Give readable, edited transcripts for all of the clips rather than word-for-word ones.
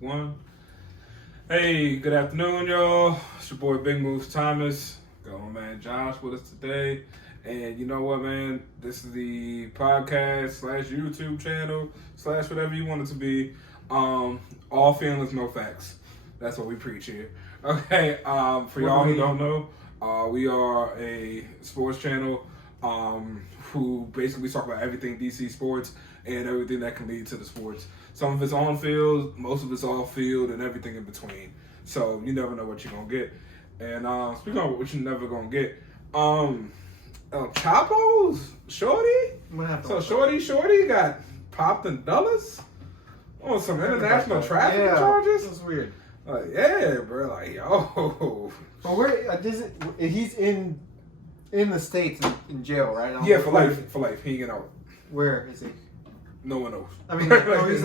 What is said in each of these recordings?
One. Hey, good afternoon, y'all. It's your boy Big Moves Thomas. Got my man Josh with us today. And you know what, man? This is the podcast / YouTube channel / whatever you want it to be. All feelings, no facts. That's what we preach here. Okay, for y'all who don't know, we are a sports channel who basically talk about everything DC sports and everything that can lead to the sports. Some of it's on field, most of it's off field, and everything in between. So you never know what you're gonna get. And speaking of what you're never gonna get, El Chapo's Shorty. What happened? So Shorty got popped in Dulles on some international traffic charges. That's weird. Like, yeah, bro. Like, yo. But where is it? He's in the States in jail, right? Yeah, for life. For life. He ain't get out. Where is he? No one knows. I mean, no, he's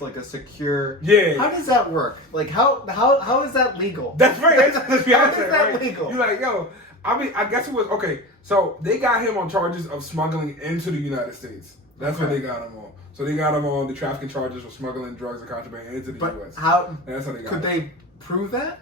like a secure. Yeah. How does that work? Like, how is that legal? That's right. Let's be honest, How is that right? legal? You're like, yo. I mean, I guess it was okay. So they got him on charges of smuggling into the United States. That's what they got him on. So they got him on the trafficking charges for smuggling drugs and contraband into the But U.S. how? That's how they got Could him. they prove that?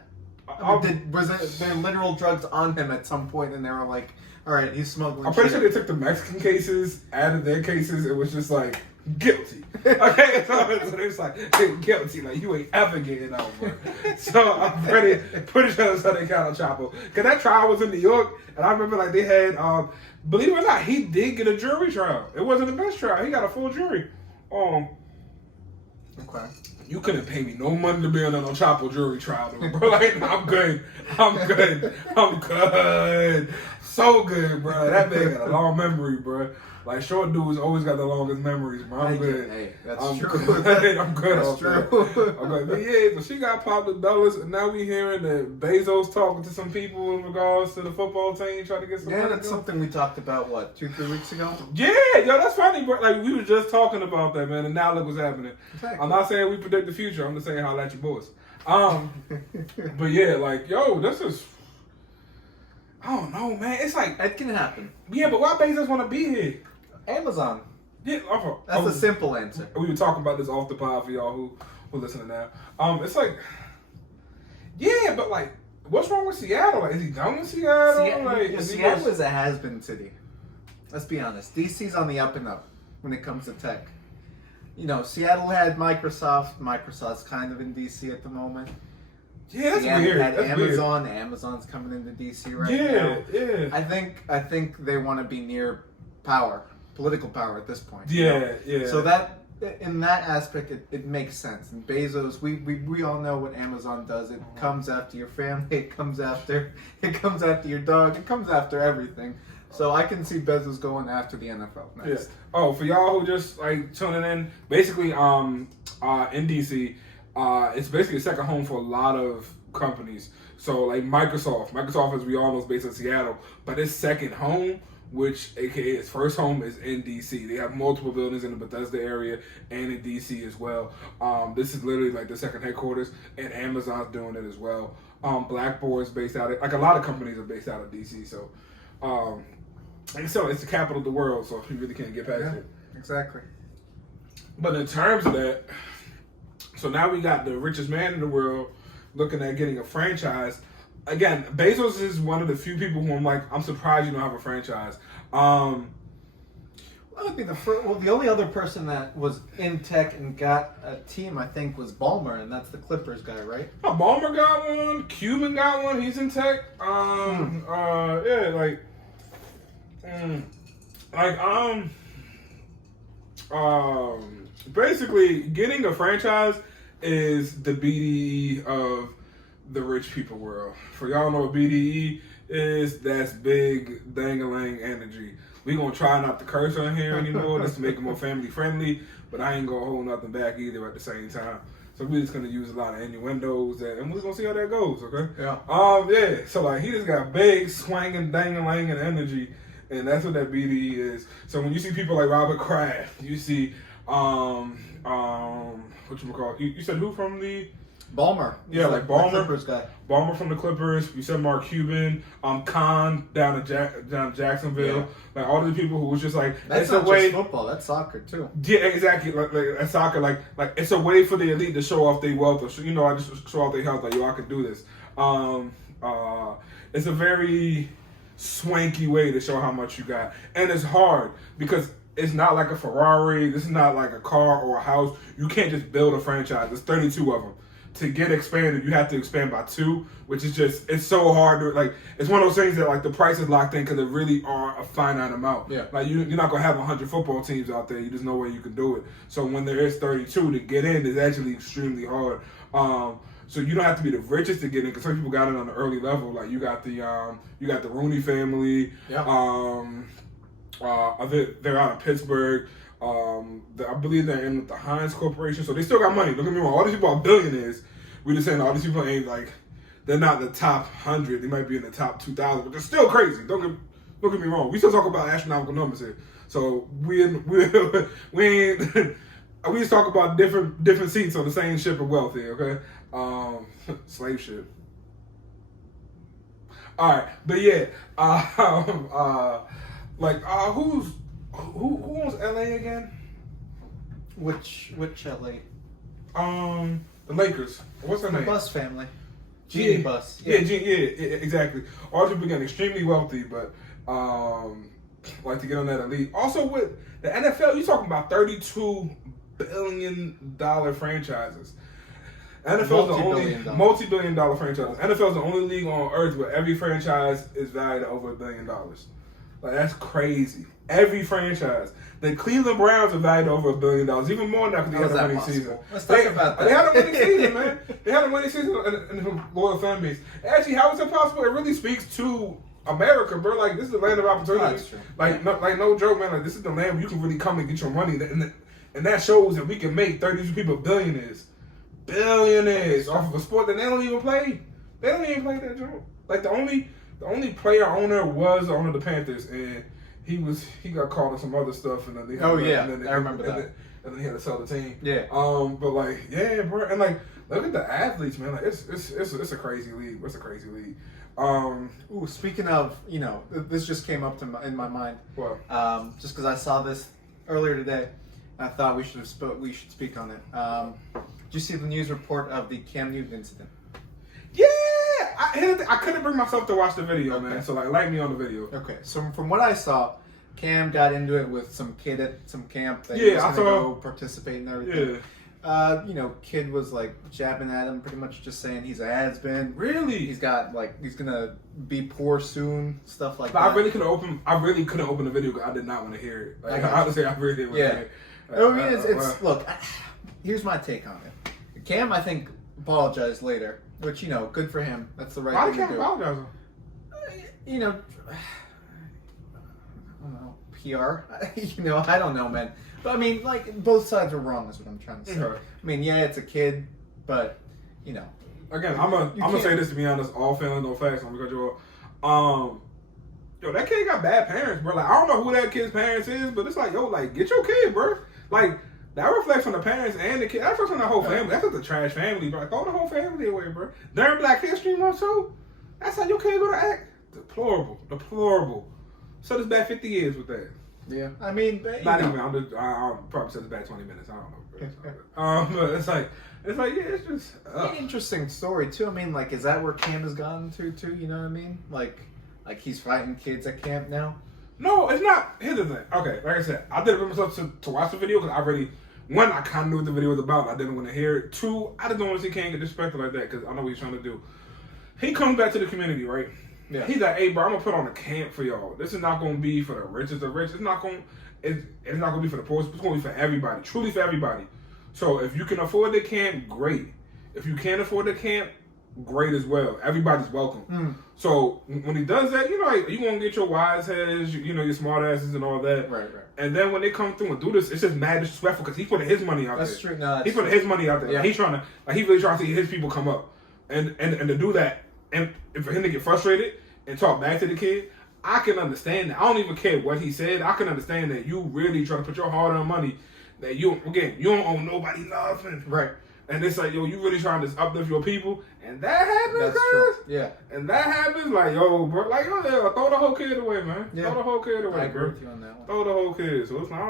I mean, was there literal drugs on him at some point, and they were like, "All right, he's smuggling." I'm pretty shit." sure they took the Mexican cases, added their cases. It was just like guilty. Okay, so they was like guilty. Like you ain't ever getting out, bro. So I'm pretty sure that's how they got on Chapo. Cause that trial was in New York, and I remember like they had, believe it or not, he did get a jury trial. It wasn't the best trial. He got a full jury. Okay. You couldn't pay me no money to be on a Chapo jury trial, though, bro. Like, I'm good. So good, bro. That man got a long memory, bro. Like, short dudes always got the longest memories, bro. I'm good. Hey, that's I'm true. Good. I'm good. That's true. I'm good. But yeah, so she got popped in Dulles, and now we hearing that Bezos talking to some people in regards to the football team, trying to get some Yeah, money. that's something we talked about, 2-3 weeks ago? Yeah, yo, that's funny, bro. Like, we were just talking about that, man, and now look what's happening. Exactly. I'm not saying we predict the future. I'm just saying holla at your boys. But yeah, like, yo, this is, I don't know, man. It's like, It can happen. yeah, but why Bezos want to be here? Amazon. Yeah, That's a simple answer. We were talking about this off the pod for y'all who listening now. It's like, yeah, but like, what's wrong with Seattle? Like, is he done with Seattle? Like, Seattle is a has-been city. Let's be honest. DC's on the up and up when it comes to tech. You know, Seattle had Microsoft. Microsoft's kind of in DC at the moment. Yeah, that's Seattle weird. had That's Amazon. weird. Amazon's coming into DC right now. Yeah. I think they want to be near power, political power at this point. Yeah. So that in that aspect, it makes sense. And Bezos, we all know what Amazon does. It comes after your family. It comes after your dog. It comes after everything. So I can see Bezos going after the NFL next. Yeah. Oh, for y'all who just like tuning in, basically, in DC, it's basically a second home for a lot of companies. So like Microsoft, as we all know, is based in Seattle, but its second home, which aka its first home, is in DC. They have multiple buildings in the Bethesda area and in DC as well. This is literally like the second headquarters, and Amazon's doing it as well. Blackboard's based out of, like, a lot of companies are based out of DC. So, like I said, it's the capital of the world, so you really can't get past it. Exactly. But in terms of that, so now we got the richest man in the world looking at getting a franchise. Again, Bezos is one of the few people who I'm surprised you don't have a franchise. Well, that'd be the only other person that was in tech and got a team, I think, was Ballmer, and that's the Clippers guy, right? Ballmer got one. Cuban got one. He's in tech. Basically, getting a franchise is the BDE of the rich people world. For y'all know what BDE is, that's big dangling energy. We gonna try not to curse on here anymore, just to make it more family friendly, but I ain't gonna hold nothing back either at the same time. So we're just gonna use a lot of innuendos, and we're just gonna see how that goes, okay? Yeah. So like he just got big swanging, dangling, and energy, and that's what that BDE is. So when you see people like Robert Kraft, you see what you call? You said who from the Ballmer. Yeah, like Ballmer. Clippers guy. Ballmer from the Clippers. We said Mark Cuban. Khan down in Jacksonville. Yeah. Like all the people who was just like That's it's not a way. just football. That's soccer too. Yeah, exactly. Like that's soccer. Like it's a way for the elite to show off their wealth, or I just show off their health. Like, yo, I can do this. It's a very swanky way to show how much you got, and it's hard because it's not like a Ferrari. This is not like a car or a house. You can't just build a franchise. There's 32 of them. To get expanded, you have to expand by 2, which is it's so hard to, like, it's one of those things that, like, the price is locked in because there really are a finite amount. Yeah. Like, you're not going to have 100 football teams out there. There's no way you can do it. So when there is 32, to get in is actually extremely hard. So you don't have to be the richest to get in because some people got it on the early level. Like, you got the Rooney family. Yeah. They're out of Pittsburgh. I believe they're in with the Heinz Corporation, so they still got money. Don't get me wrong. All these people are billionaires. We're just saying all these people ain't like, they're not the top 100. They might be in the top 2,000, but they're still crazy. Don't get me wrong. We still talk about astronomical numbers here. So we ain't we just talk about different seats on the same ship of wealth here. Okay, slave ship. All right, but yeah, who owns LA again? Which LA? The Lakers. What's their The name? Bus family. Genie Bus. Yeah, exactly. All these people getting extremely wealthy, but like to get on that elite. Also with the NFL, you're talking about $32 billion franchises. NFL is the only multi-billion dollar franchise. NFL is the only league on earth where every franchise is valued at over $1 billion. Like, that's crazy. Every franchise. The Cleveland Browns are valued over $1 billion, even more now because they had a winning season. Let's talk about that. They had a winning season, man. They had a winning season in the loyal fan base. Actually, how is that possible? It really speaks to America, bro. Like, this is the land of opportunity. That's true. Like, no joke, man. Like, this is the land where you can really come and get your money, and that shows that we can make 32 people billionaires off of a sport that they don't even play. They don't even play that joke. Like, the only player owner was the owner of the Panthers, and he got caught on some other stuff, and then I remember that. And then he had to sell the team. Yeah. But like, yeah, bro, and like, look at the athletes, man. Like, it's a crazy league. It's a crazy league. Ooh, speaking of, this just came up in my mind. What? Just because I saw this earlier today, I thought we should speak on it. Did you see the news report of the Cam Newton incident? Yeah, I couldn't bring myself to watch the video, Okay. man. So like, light me on the video. Okay, so from what I saw, Cam got into it with some kid at some camp that he Yeah, was I going to saw- go participate and everything. Yeah. Kid was like jabbing at him, pretty much just saying he's a has-been. Really? He's gonna be poor soon, stuff like But that. I really couldn't open the video because I did not want to hear it. Like, I got you. honestly, I really didn't want to hear it. I mean, look. Here's my take on it. Cam, I think, apologized later, which good for him. That's the right Why thing can't to do. apologize? I don't know, PR. I don't know, man. But I mean, like, both sides are wrong. Is what I'm trying to say. Okay. I mean, yeah, it's a kid, but Again, I'm gonna say this, to be honest, all feelings, no facts. I'm gonna yo, that kid got bad parents, bro. Like, I don't know who that kid's parents is, but it's like, yo, like, get your kid, bro. Like, that reflects on the parents and the kid. That reflects on the whole family. That's just a trash family, bro. Throw the whole family away, bro. During Black History Month, too, that's how your kid gonna act. Deplorable. So this back 50 years with that. yeah. I mean, but, Not even. I'll probably set this back 20 minutes. I don't know. But it's like, yeah, it's just. An interesting story too. I mean, like, is that where Cam has gotten to too? You know what I mean? Like he's fighting kids at camp now. No, it's not. Here's the thing. Okay, like I said, I did it for myself to watch the video because I kind of knew what the video was about. And I didn't want to hear it. 2, I just don't want to see Cam get disrespected like that because I know what he's trying to do. He comes back to the community, right? Yeah. He's like, hey, bro, I'm gonna put on a camp for y'all. This is not gonna be for the richest of rich. It's not gonna be for the poor. It's gonna be for everybody, truly for everybody. So if you can afford the camp, great. If you can't afford the camp, great as well. Everybody's welcome. So when he does that, like, you gonna get your wise heads, your smart asses and all that. Right. And then when they come through and do this, it's just mad disrespectful because he's putting his money out That's there. true. No, He's putting his money out there. Yeah. Like, he's really trying to see his people come up. And to do that, and for him to get frustrated and talk back to the kid, I can understand that. I don't even care what he said. I can understand that you really trying to put your hard-earned money, that you don't owe nobody nothing. Right. And it's like, yo, you really trying to uplift your people, and that happens, That's guys. true. Yeah. And that happens, like, yo, bro, like, yo, throw the whole kid away, man. Yeah. Throw the whole kid away, I agree bro. with you on that one. Throw the whole kid. So it's like, I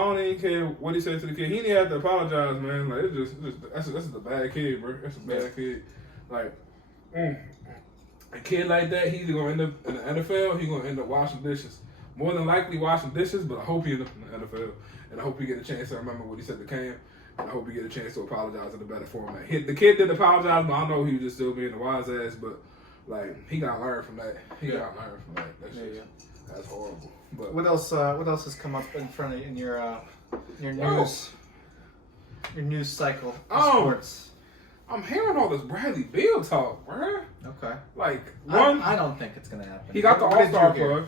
don't even care what he said to the kid. He didn't have to apologize, man. Like, it's just that's a bad kid, bro. That's a bad kid. Like, a kid like that, he's either gonna end up in the NFL, he's gonna end up washing dishes. More than likely washing dishes, but I hope he ends up in the NFL, and I hope he get a chance to remember what he said to Cam, and I hope he get a chance to apologize in a better format. The kid did apologize, but I know he was just still being a wise ass, but like he got to learn from that. Got to learn from that. That's horrible. But what else has come up in front of you in your news? Your news cycle of sports. I'm hearing all this Bradley Beal talk, bruh. Okay. Like, I don't think it's gonna happen. He got the All-Star plug.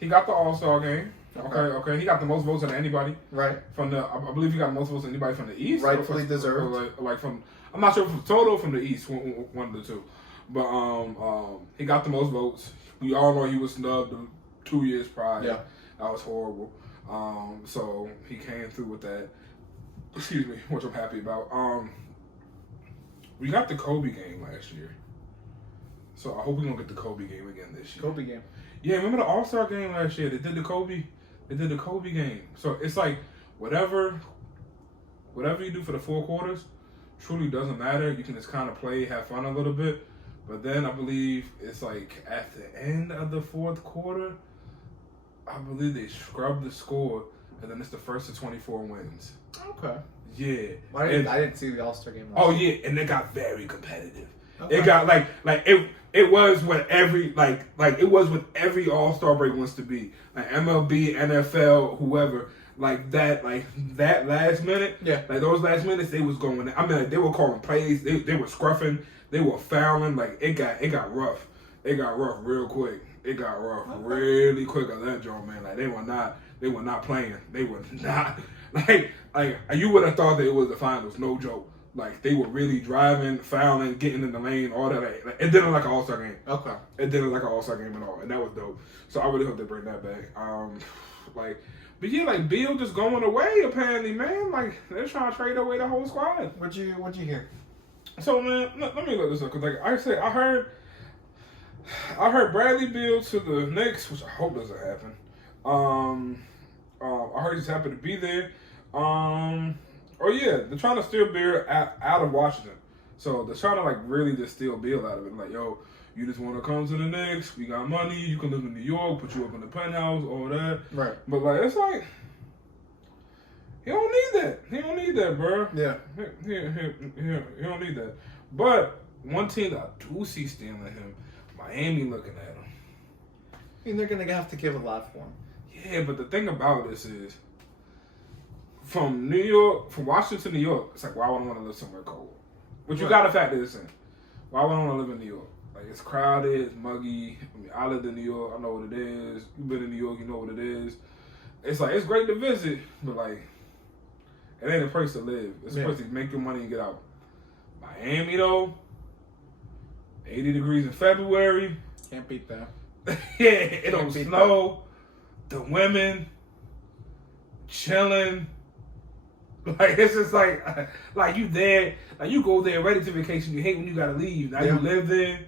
He got the All-Star game. Okay. He got the most votes out of anybody. Right. From the, I believe he got the most votes than anybody from the East. Rightfully deserved. Like from, I'm not sure if it's total or from the East, one of the two. But he got the most votes. We all know he was snubbed 2 years prior. Yeah. That was horrible. So he came through with that. Excuse me, which I'm happy about. We got the Kobe game last year. So I hope we're going to get the Kobe game again this year. Kobe game. Yeah, remember the All-Star game last year? They did the Kobe game. So it's like whatever you do for the 4 quarters truly doesn't matter. You can just kind of play, have fun a little bit. But then I believe it's like at the end of the 4th quarter, I believe they scrubbed the score, and then it's the first of 24 wins. Okay. Yeah. Well, I didn't see the All-Star game. Yeah, and it got very competitive. Okay. It got it was what every it was what every All-Star break wants to be. Like MLB, NFL, whoever. That last minute. Yeah. Like those last minutes they was going. I mean, like, they were calling plays, they were scruffing, they were fouling, like it got rough. It got rough real quick. It got rough really quick on that joint, man. Like they were not playing. They were not like you would have thought that it was the finals, no joke. Like they were really driving, fouling, getting in the lane, all that. Like, it didn't look like an All-Star game. Okay. It didn't look like an All-Star game at all, and that was dope. So I really hope they bring that back. But yeah, like Beal just going away apparently, man. Like they're trying to trade away the whole squad. What'd you hear? So man, let me look this up because like I said, I heard Bradley Beal to the Knicks, which I hope doesn't happen. I heard he's happy to be there. They're trying to steal Beal out of Washington. So they're trying to like really just steal Beal out of it. Like, yo, you just want to come to the Knicks? We got money. You can live in New York. Put you up in the penthouse. All that. Right. But like, it's like he don't need that. He don't need that, bro. Yeah. He don't need that. But one team that I do see stealing him, Miami looking at him. I mean, they're gonna have to give a lot for him. Yeah, but the thing about this is, from Washington to New York, it's like, why would I want to live somewhere cold? But you gotta factor this in. Why would I want to live in New York? Like, it's crowded, it's muggy. I mean, I lived in New York, I know what it is. You've been in New York, you know what it is. It's like, it's great to visit, but like, it ain't a place to live. It's a place to make your money and get out. Miami, though, 80 degrees in February. Can't beat that. Yeah, it don't snow. The women chilling. Like, it's just like you there, like you go there ready to vacation. You hate when you gotta leave. Now you live there.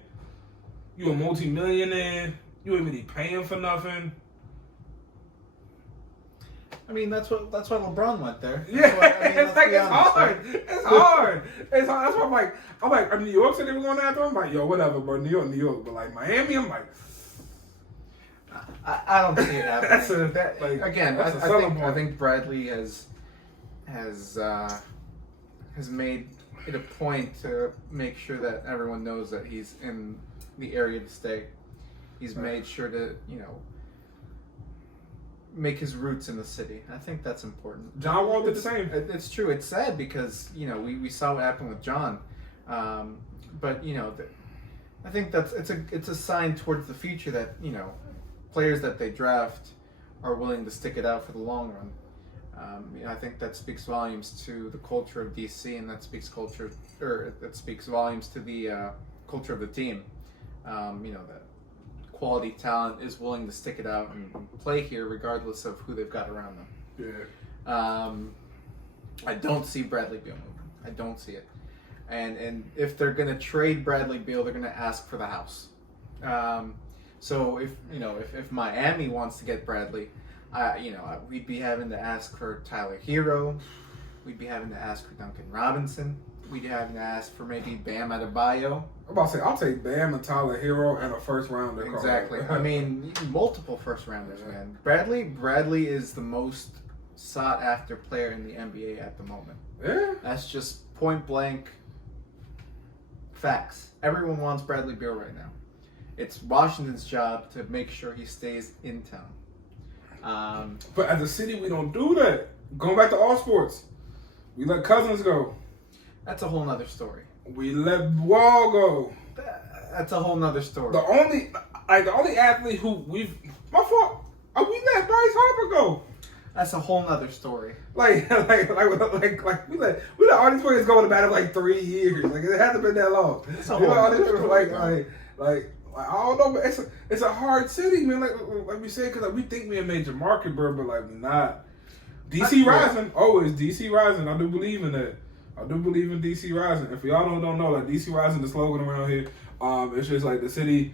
You a multi-millionaire. You ain't really paying for nothing. I mean, that's why LeBron went there. It's hard. It's hard. That's why I'm like, New York City, we're going after. I'm like, yo, whatever, bro. New York. But like Miami, I'm like, I don't see it happening. I think Bradley has made it a point to make sure that everyone knows that he's in the area to stay. He's made sure to, make his roots in the city. I think that's important. John Wall did the same. It's true. It's sad because, we saw what happened with John. But, I think it's a sign towards the future that, players that they draft are willing to stick it out for the long run. I think that speaks volumes to the culture of DC, and that speaks volumes to the culture of the team. That quality talent is willing to stick it out and play here regardless of who they've got around them. Yeah. I don't see Bradley Beal moving. I don't see it. And if they're gonna trade Bradley Beal, they're gonna ask for the house. So if Miami wants to get Bradley, we'd be having to ask for Tyler Hero. We'd be having to ask for Duncan Robinson. We'd be having to ask for maybe Bam Adebayo. I'm about to say, I'll take Bam and Tyler Hero and a first rounder. Exactly. I mean, multiple first rounders, man. Bradley is the most sought after player in the NBA at the moment. Yeah. That's just point blank facts. Everyone wants Bradley Beal right now. It's Washington's job to make sure he stays in town. But as a city, we don't do that. Going back to all sports, we let Cousins go. That's a whole nother story. We let Wall go. That's a whole nother story. The only athlete who we let Bryce Harper go. That's a whole nother story. Like we let all these players go in a matter of like 3 years. Like it hasn't been that long. It's a whole nother story. I don't know, but it's a hard city, man. Like we said, because we think we're a major market, bro, but like we're not. DC rising, always DC rising. I do believe in that. I do believe in DC rising. If y'all don't know, like DC rising, the slogan around here, it's just like the city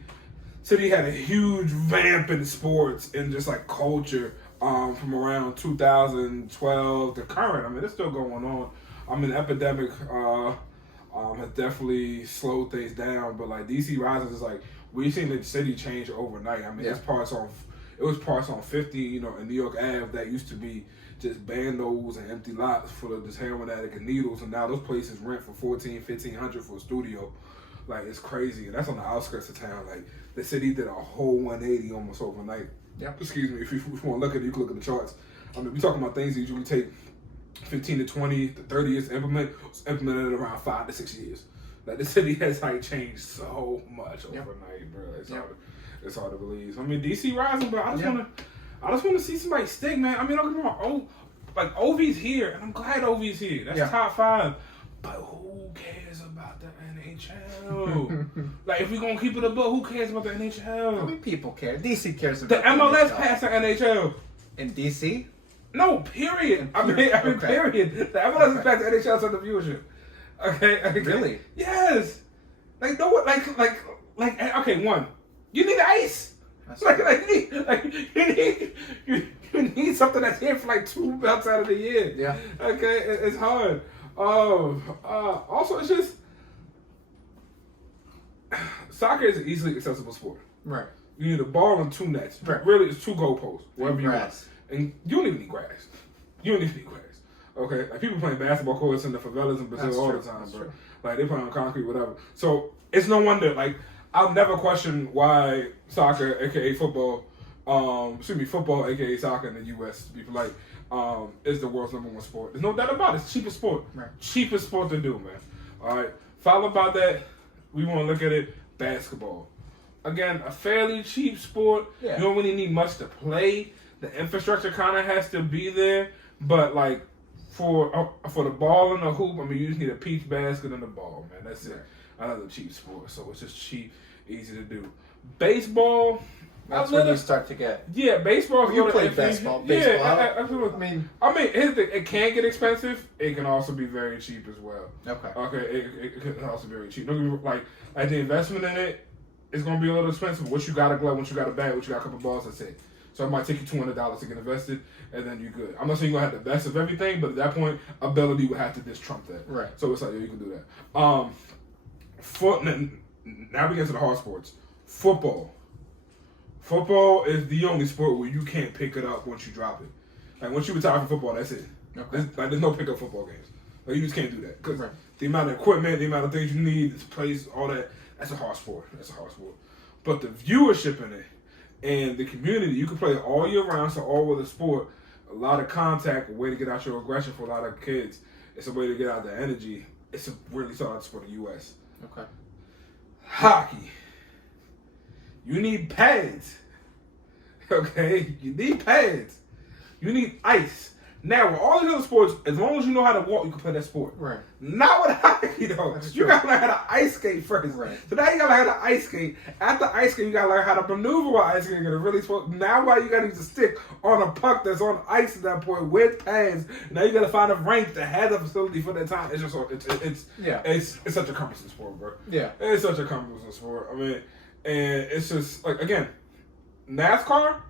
had a huge vamp in sports and just like culture from around 2012 to current. I mean, it's still going on. I mean, the epidemic has definitely slowed things down, but like DC rising is like we've seen the city change overnight. I mean, it was parts on 50, in New York Ave that used to be just bandos and empty lots full of just heroin addict and needles, and now those places rent for $1,400-1,500 for a studio. Like, it's crazy, and that's on the outskirts of town. Like, the city did a whole 180 almost overnight. Yeah. Excuse me, if you want to look at it, you can look at the charts. I mean, we're talking about things that usually take 15 to 20 to 30 years to implement. It's implemented in around 5 to 6 years. Like, the city has like changed so much overnight, bro. It's hard to believe. I mean, DC rising, but I just want to see somebody stick, man. I mean, don't get me wrong. Ovi's here, and I'm glad Ovi's here. That's top 5. But who cares about the NHL? Like, if we're going to keep it a book, who cares about the NHL? I mean, people care. DC cares The about MLS passed the NHL. In DC? No, period. I mean, period. The MLS has passed the NHL to the viewership. Okay? Really? Yes. Like, no, okay, one. You need ice. You need something that's here for like 2 months out of the year. Yeah. Okay, it's hard. Also, it's just soccer is an easily accessible sport. Right. You need a ball and 2 nets. Right. Really, it's 2 goalposts. Wherever you grass. want. And you don't even need grass. You don't even need grass. Okay, like people playing basketball courts in the favelas in Brazil all the time, bro. True. Like they play on concrete, whatever. So it's no wonder. Like I'll never question why soccer, aka football, football, aka soccer in the U.S. to be polite, is the world's #1 sport. There's no doubt about it. It's the cheapest sport. Right. Cheapest sport to do, man. All right. Followed by that, we want to look at it. Basketball. Again, a fairly cheap sport. Yeah. You don't really need much to play. The infrastructure kind of has to be there, but like for the ball and the hoop, I mean, you just need a peach basket and a ball, man. That's it. Another cheap sport, so it's just cheap, easy to do. Baseball. That's when you start to get. Yeah, baseball. You play baseball. Yeah, absolutely. I mean, here's the thing. It can get expensive. It can also be very cheap as well. Okay. It can also be very cheap. Don't get me like the investment in it is going to be a little expensive. Once you got a glove, once you got a bat, once you got a couple balls, that's it. So it might take you $200 to get invested, and then you're good. I'm not saying you're going to have the best of everything, but at that point, ability would have to just trump that. Right. So it's like, you can do that. Now we get to the hard sports. Football. Football is the only sport where you can't pick it up once you drop it. Like, once you retire from football, that's it. Okay. There's no pickup football games. Like, you just can't do that. Because Right. the amount of equipment, the amount of things you need, this place, all that, that's a hard sport. But the viewership in it and the community, you can play it all year round, so all with a sport, a lot of contact, a way to get out your aggression for a lot of kids. It's a way to get out the energy. It's a really solid sport in the U.S. Okay. Hockey. You need pads. Okay? You need pads. You need ice. Now, with all these other sports, as long as you know how to walk, you can play that sport. Right. Not with hockey, though. That's You true. gotta learn how to ice skate first. Right. So now you gotta learn how to ice skate. After ice skate, you gotta learn how to maneuver while ice skating. You're really now while you gotta use a stick on a puck that's on ice at that point with pads. Now you gotta find a rink that has a facility for that time. It's just it's such a cumbersome sport, bro. Yeah. It's such a cumbersome sport. I mean, and it's just like, again, NASCAR,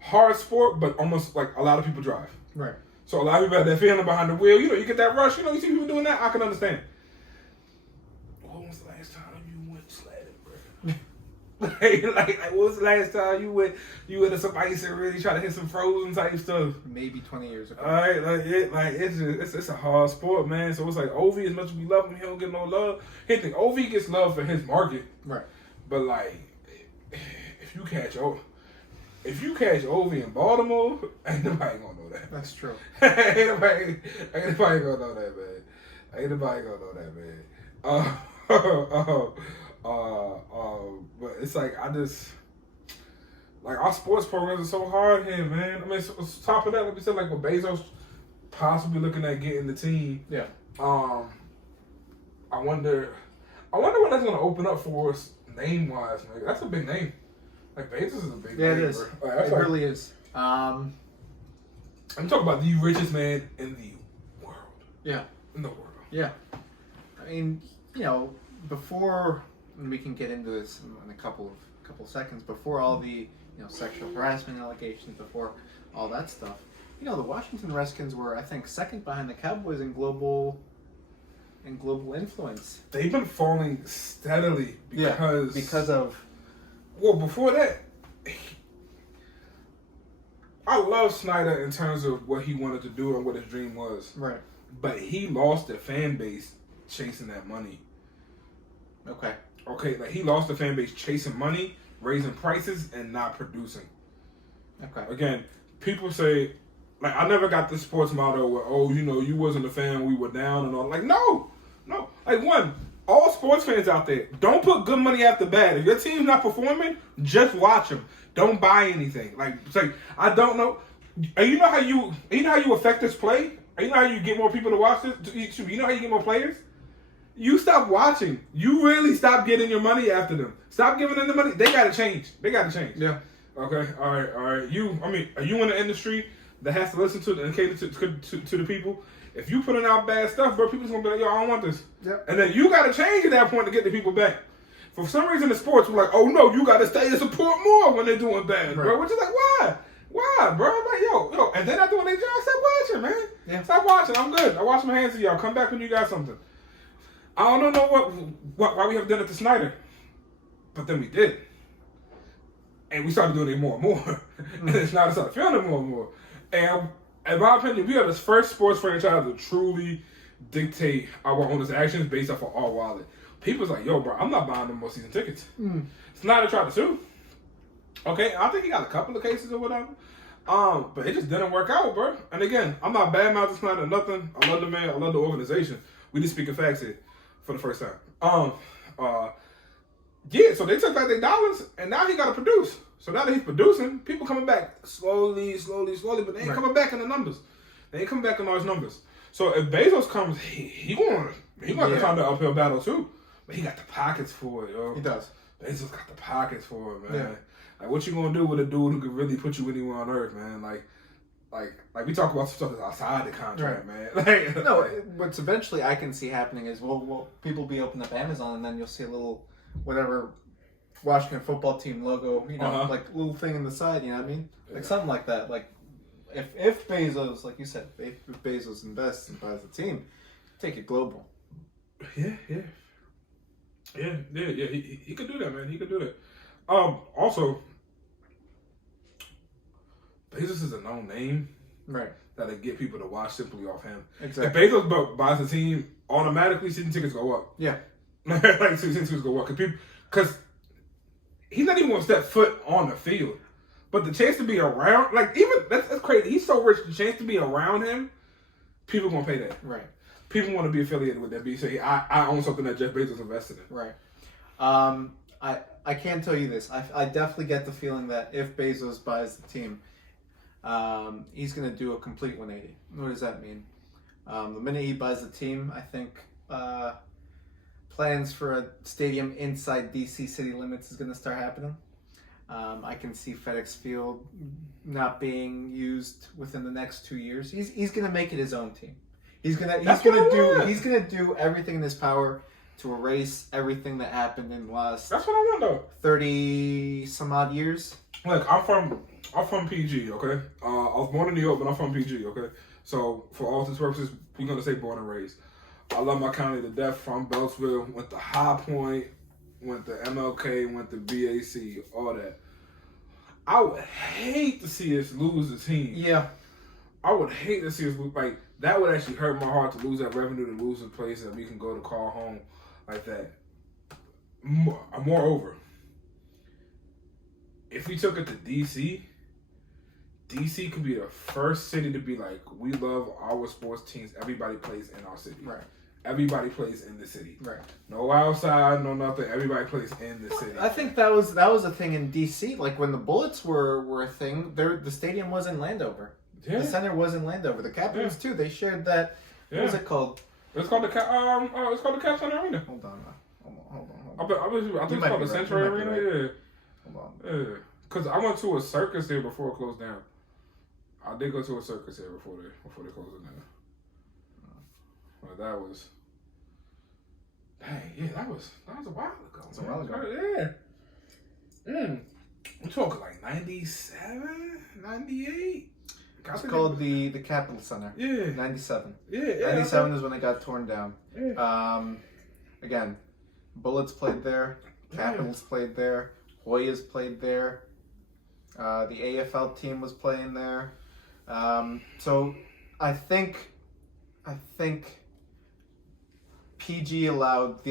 hard sport, but almost like a lot of people drive. Right. So a lot of people have that feeling behind the wheel. You know, you get that rush. You know, you see people doing that. I can understand. When was the last time you went sledding, bro? like, what was the last time you went to some ice and really try to hit some frozen type stuff? Maybe 20 years ago. All right, it's a hard sport, man. So it's like Ovi, as much as we love him, he don't get no love. Here's the thing, Ovi gets love for his market, Right. but like, if you catch Ovi in Baltimore, ain't nobody gonna know that. That's true. ain't nobody gonna know that, man. Ain't nobody gonna know that, man. But it's like, I just, like, our sports programs are so hard here, man. I mean, so top of that, like we said, like with Bezos possibly looking at getting the team. Yeah. I wonder what that's gonna open up for us name wise, man. That's a big name. Like, Bezos is a big name. Yeah, it is. Bro. Like, It really is. I'm talking about the richest man in the world. Yeah. In the world. Yeah. I mean, you know, before, and we can get into this in a couple of seconds, before all the, sexual harassment allegations, before all that stuff, the Washington Redskins were, I think, second behind the Cowboys in global influence. They've been falling steadily because of well, before that, I love Snyder in terms of what he wanted to do and what his dream was. right. But he lost the fan base chasing that money. Okay. Okay, like he lost the fan base chasing money, raising prices, and not producing. Okay. Again, people say, like, I never got the sports motto where, oh, you wasn't a fan, we were down and all. Like, no. Like, all sports fans out there, don't put good money after bad. If your team's not performing, just watch them. Don't buy anything. Like, it's like, I don't know. And you know how you affect this play? And you know how you get more people to watch this? You know how you get more players? You stop watching. You really stop getting your money after them. Stop giving them the money. They gotta change. Yeah. Okay. All right. Are you in the industry that has to listen to and cater to the people? If you putting out bad stuff, bro, people's gonna be like, yo, I don't want this. Yep. And then you gotta change at that point to get the people back. For some reason in sports, we're like, oh no, you gotta stay and support more when they're doing bad, bro. Right. Which is like, why? Why, bro? I'm like, yo, and they're not doing their job. Stop watching, man. Yeah. Stop watching. I'm good. I wash my hands of y'all. Come back when you got something. I don't know why we have done it to Snyder, but then we did, and we started doing it more and more, and Snyder started feeling it more and more. And in my opinion, we are the first sports franchise to truly dictate our owners' actions based off of our wallet. People's like, yo, bro, I'm not buying no more season tickets. Snyder tried to sue. Okay, I think he got a couple of cases or whatever. But it just didn't work out, bro. And again, I'm not bad-mouthing Snyder or nothing. I love the man. I love the organization. We just speaking facts here for the first time. Yeah, so they took back their dollars, and now he got to produce. So now that he's producing, people coming back slowly, but they ain't coming back in the numbers. They ain't coming back in large numbers. So if Bezos comes, he going to try the uphill battle too. But he got the pockets for it, yo. He does. Bezos got the pockets for it, man. Yeah. Like, what you gonna do with a dude who could really put you anywhere on earth, man? Like we talk about some stuff that's outside the contract, man. Like, No, what's eventually I can see happening is well, people be opening up Amazon and then you'll see a little whatever Washington football team logo, like little thing in the side. You know what I mean? Like something like that. Like if Bezos, like you said, if Bezos invests and buys the team, take it global. Yeah. He could do that, man. He could do that. Also, Bezos is a known name, right? That'll get people to watch simply off him. Exactly. If Bezos buys the team, automatically season tickets go up. Yeah. Like season tickets go up because he's not even gonna step foot on the field, but the chance to be around, like even that's crazy. He's so rich. The chance to be around him, people gonna pay that. Right. People want to be affiliated with that. Say, I own something that Jeff Bezos invested in. Right. I can't tell you this. I definitely get the feeling that if Bezos buys the team, He's going to do a complete 180. What does that mean? The minute he buys the team, I think plans for a stadium inside DC city limits is going to start happening. I can see FedEx Field not being used within the next 2 years. He's going to make it his own team. He's gonna do everything in his power to erase everything that happened in the last. That's what I want though. 30 some odd years. Look, I'm from PG, okay? I was born in New York, but I'm from PG, okay? So for all intents and purposes, we're gonna say born and raised. I love my county to death. From Beltsville, went to High Point, went to MLK, went to BAC, all that. I would hate to see us lose a team. Yeah. I would hate to see us lose. Like, that would actually hurt my heart to lose that revenue, to lose a place that we can go to call home like that. Moreover, if we took it to DC could be the first city to be like, we love our sports teams. Everybody plays in our city. Right. Everybody plays in the city. Right. No outside, no nothing. Everybody plays in the city. I think that was a thing in DC. Like when the Bullets were a thing, the stadium was in Landover. Yeah. The center was in Landover. The Capitals too. They shared that. What was it called? It's called the it's called the Cap Center Arena. Hold on. I think it's called the Century Arena. Right. Yeah. Hold on. Yeah. Cause I went to a circus there before it closed down. I did go to a circus here before they closed it down. Well, that was. Dang, yeah, that was a while ago. It's a while ago. Yeah. We're talking like 97, 98. It's called the Capitol Center. Yeah. 97. Yeah. 97 is when it got torn down. Yeah. Again, Bullets played there. Capitals played there. Hoyas played there. The AFL team was playing there. So I think PG allowed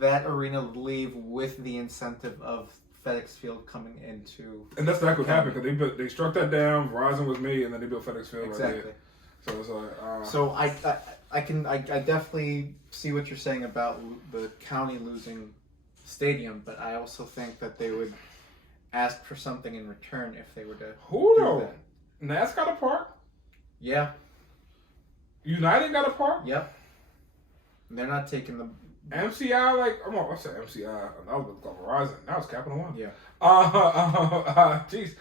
that arena to leave with the incentive of FedEx Field coming into. And that's exactly what happened, because they struck that down. Verizon was made, and then they built FedEx Field. Exactly. Right there. So it's like. So I definitely see what you're saying about the county losing stadium, but I also think that they would ask for something in return if they were to. Who do though? that. Nats got a park. Yeah. United got a park. Yep. They're not taking the. MCI, like, I said MCI. That was called Verizon. Now it's Capital One. Yeah. Jeez.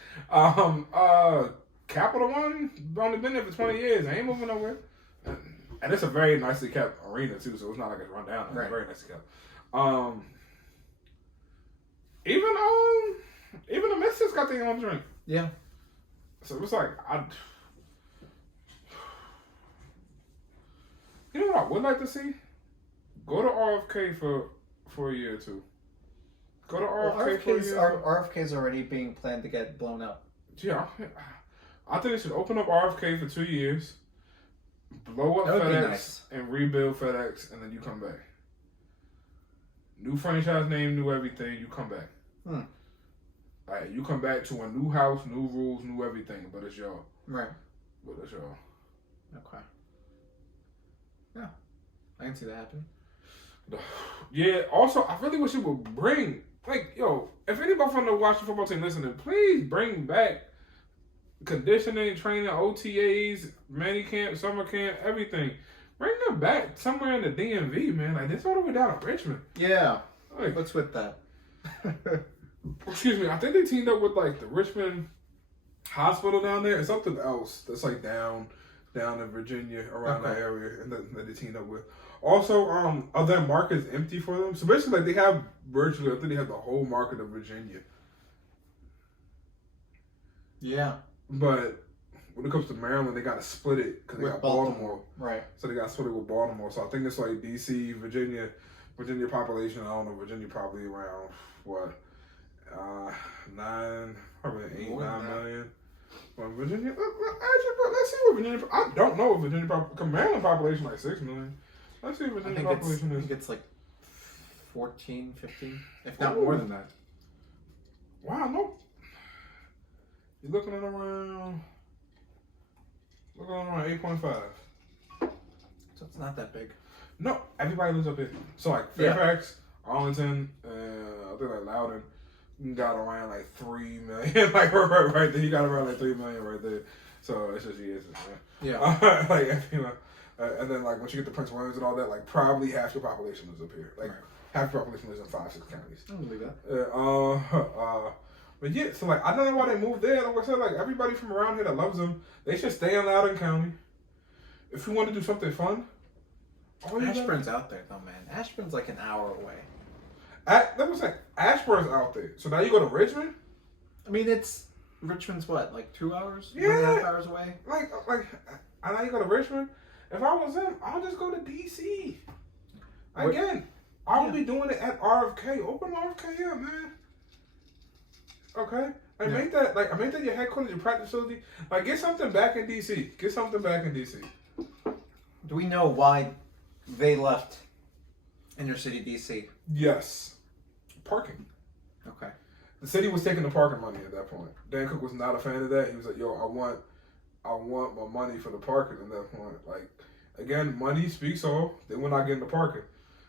Capital One only been there for 20 years. They ain't moving nowhere. And it's a very nicely kept arena too, so it's not like it's run down. It's very nicely kept. Even the Mystics got their own drink. Yeah. So it's like you know what I would like to see? Go to RFK for a year or two. Go to RFK for a year. RFK's already being planned to get blown up. Yeah, I think they should open up RFK for 2 years, blow up FedEx, and rebuild FedEx, and then you come back. New franchise name, new everything. You come back. All right, you come back to a new house, new rules, new everything, but it's y'all. Right. But it's y'all. Okay. Yeah, I can see that happen. Yeah, also, I really wish it would bring, like, yo, if anybody from the Washington football team listening, please bring back conditioning, training, OTAs, minicamp, summer camp, everything. Bring them back somewhere in the DMV, man. Like, this all the way down to Richmond. Yeah. Like, what's with that? Excuse me, I think they teamed up with, like, the Richmond Hospital down there and something else that's, like, down in Virginia, around that area, and that they teamed up with. Also, are their markets empty for them? So basically, like, they have virtually, I think they have the whole market of Virginia. Yeah. But when it comes to Maryland, they got to split it because they got Baltimore. Right. So they got to split it with Baltimore. So I think it's like D.C., Virginia population, I don't know, Virginia probably around, what, 9 million. Well, Virginia, actually, bro, let's see what Virginia, I don't know what Virginia, Maryland population like 6 million. Let's see what Virginia population is. I think it's like 14, 15, if not more than that. Wow, no. You're looking at around 8.5. So it's not that big. No, everybody lives up here. So like Fairfax, Arlington, I think like Loudoun, got around like 3 million. Like right there, he got around like 3 million right there. So it's just man. Yeah. Like and then like once you get to Prince Williams and all that, like probably half the population lives up here. Like half the population lives in 5-6 counties. I don't believe that. But yeah, so like I don't know why they moved there. Like I said, like everybody from around here that loves them, they should stay in Loudoun County. If you want to do something fun, Ashburn's out there though, man. Ashburn's like an hour away. That was like Ashburn's out there. So now you go to Richmond. I mean, Richmond's what, like 2 hours? Yeah. 1.5 hours away? Like, and now you go to Richmond. If I was them, I'll just go to DC. Again, I would be doing it at RFK. Open RFK up, man. Okay? Make that your headquarters, your practice facility. Like, get something back in DC. Get something back in DC. Do we know why they left inner city DC? Yes. Parking. Okay. The city was taking the parking money at that point. Dan Cook was not a fan of that. He was like, yo, I want my money for the parking at that point. Like, again, money speaks all. They were not getting the parking.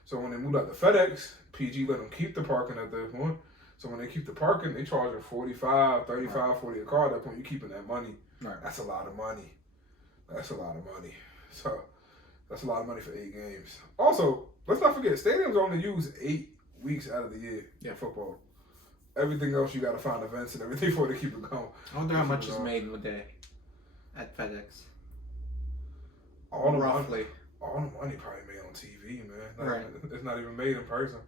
So when they moved out to FedEx, PG let them keep the parking at that point. So when they keep the parking, they charge you 45, 35, 40 a car. At that point, you're keeping that money. Right. That's a lot of money. That's a lot of money. So that's a lot of money for 8 games. Also, let's not forget, stadiums only use 8 weeks out of the year for football. Everything else, you got to find events and everything for it to keep it going. I wonder how much is made in a day at FedEx. Roughly. All the money probably made on TV, man. Like, it's not even made in person.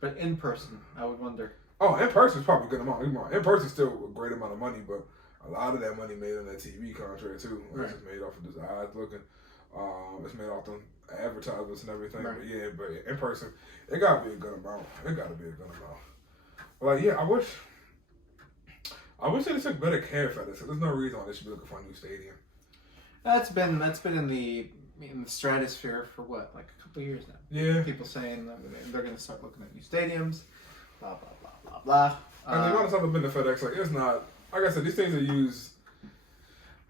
But in person, I would wonder. Oh, in person is probably a good amount. In person is still a great amount of money, but a lot of that money made on that TV contract too. Like, it's made off of this eyes looking. It's made off them advertisements and everything. Right. But in person, it gotta be a good amount. Like, yeah, I wish they took better care of it. So there's no reason why they should be looking for a new stadium. That's been in the stratosphere for what, like a couple of years now. Yeah. People saying that they're going to start looking at new stadiums. Blah blah blah blah blah. And the amount of time I've been to FedEx, like it's not. Like I said, these things are used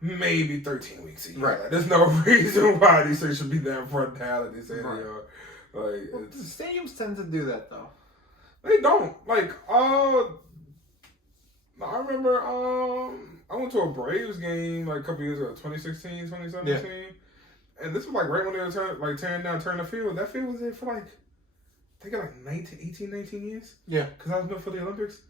maybe 13 weeks a year. Right. Like, there's no reason why these things should be that front now that they say they are. Like, well, stadiums tend to do that though. They don't. Like, I remember I went to a Braves game like a couple years ago, 2016, 2017. Yeah. And this was like right when they were tearing down Turner Field. That field was there for like, I think like 19 years. Yeah. Because I was built for the Olympics.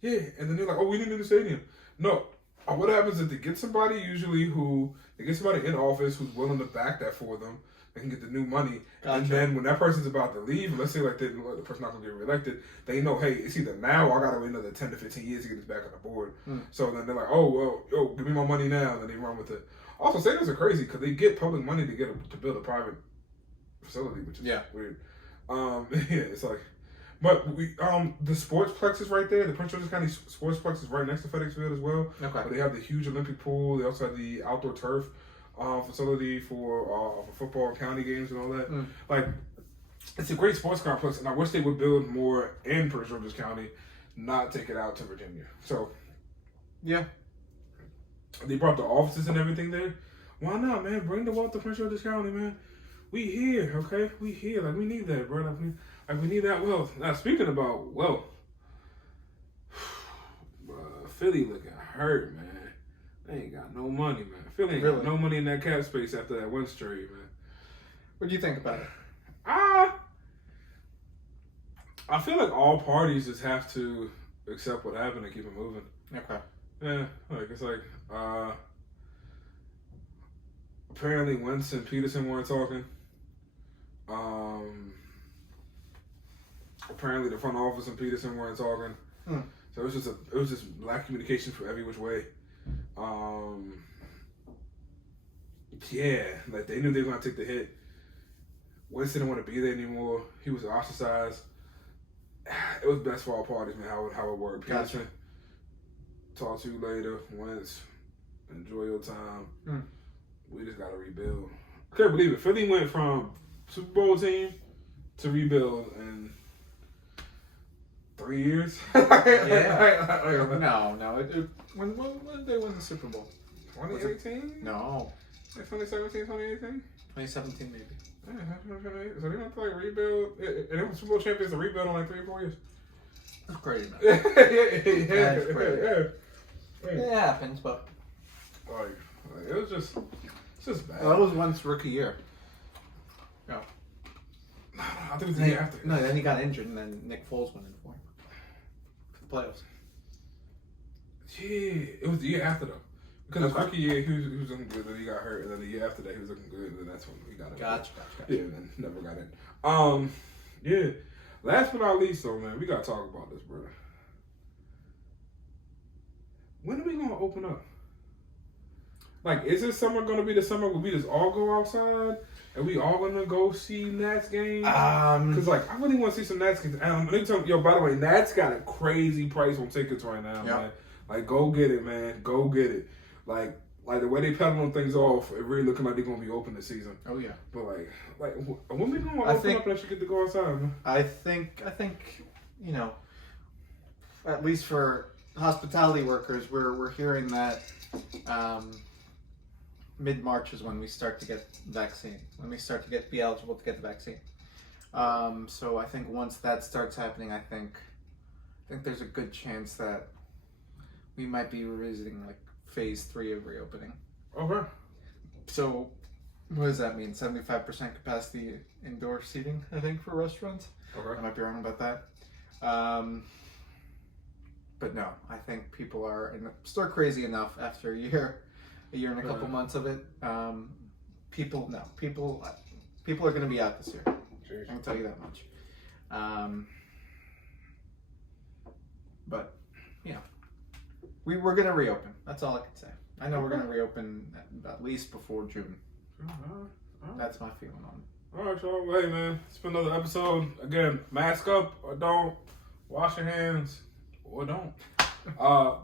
Yeah. And then they're like, oh, we need a new stadium. No. What happens is they get somebody in office who's willing to back that for them. They can get the new money. Gotcha. And then when that person's about to leave, let's say like the person's not going to get reelected, they know, hey, it's either now or I got to wait another 10 to 15 years to get this back on the board. So then they're like, oh, well, yo, give me my money now. And then they run with it. Also, stadiums are crazy because they get public money to build a private facility, which is weird. It's like, but the Sportsplex is right there. The Prince George's County Sportsplex is right next to FedEx Field as well. Okay. But they have the huge Olympic pool. They also have the outdoor turf facility for football and county games and all that. Like, it's a great sports complex, and I wish they would build more in Prince George's County, not take it out to Virginia. So, yeah. They brought the offices and everything there. Why not, man? Bring the wealth to Prince George's County, man. We here, okay? We here. Like, we need that, bro. Like, we need that wealth. Now, speaking about wealth, Philly looking hurt, man. They ain't got no money, man. Philly ain't got no money in that cap space after that Wentz trade, man. What do you think about it? I feel like all parties just have to accept what happened and keep it moving. Okay. Yeah, like it's like apparently Wentz and Peterson weren't talking. Apparently the front office and Peterson weren't talking. So it was just lack of communication for every which way. Yeah, like they knew they were gonna take the hit. Wentz didn't want to be there anymore. He was ostracized. It was best for all parties, man. How it worked. Gotcha. Peterson, talk to you later. Wentz, enjoy your time. We just gotta rebuild. I can't believe it. Philly went from Super Bowl team to rebuild in 3 years. Yeah. No. When did they win the Super Bowl? 2018? No. Like 2017, 2018? 2017 maybe. Yeah, so they have to like rebuild. And they were Super Bowl champions to rebuild in like 3 or 4 years. That's crazy, man. yeah, That's crazy. yeah. It happens, but Like, it was just, it's just bad. that was once rookie year. No, I think it was the year after. No, then he got injured, and then Nick Foles went in for him for the playoffs. Yeah, it was the year after though. Because his rookie year, he was looking good, then he got hurt, and then the year after that, he was looking good, and then that's when he got it. Gotcha. Yeah, and then never got in. Yeah. Last but not least, though, man, we gotta talk about this, brother. When are we gonna open up? Like, is this summer gonna be the summer where we just all go outside and we all gonna go see Nats games? Cause like I really want to see some Nats games. Let me tell you, yo, by the way, Nats got a crazy price on tickets right now, man. Like, go get it, man. Go get it. Like the way they peddling things off, it really looking like they're gonna be open this season. Oh yeah. But like when we gonna open up and actually get to go outside, man? I think you know, at least for hospitality workers, we're hearing that mid-March is when we start to get vaccine, when we start to be eligible to get the vaccine. So I think once that starts happening, I think there's a good chance that we might be revisiting like phase 3 of reopening. Okay. So what does that mean? 75% capacity indoor seating, I think, for restaurants. Okay. I might be wrong about that. But no, I think people are stir crazy enough after a year and a couple months of it. People are going to be out this year. Cheers. I can tell you that much. But yeah, we're going to reopen. That's all I can say. I know we're going to reopen at least before June. All right. That's my feeling on it. All right, y'all. Well, hey, man, it's been another episode. Again, mask up or don't. Wash your hands or don't.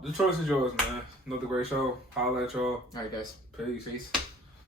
The choice is yours, man. Another great show. Holla at y'all. All right, guys. Peace. Peace.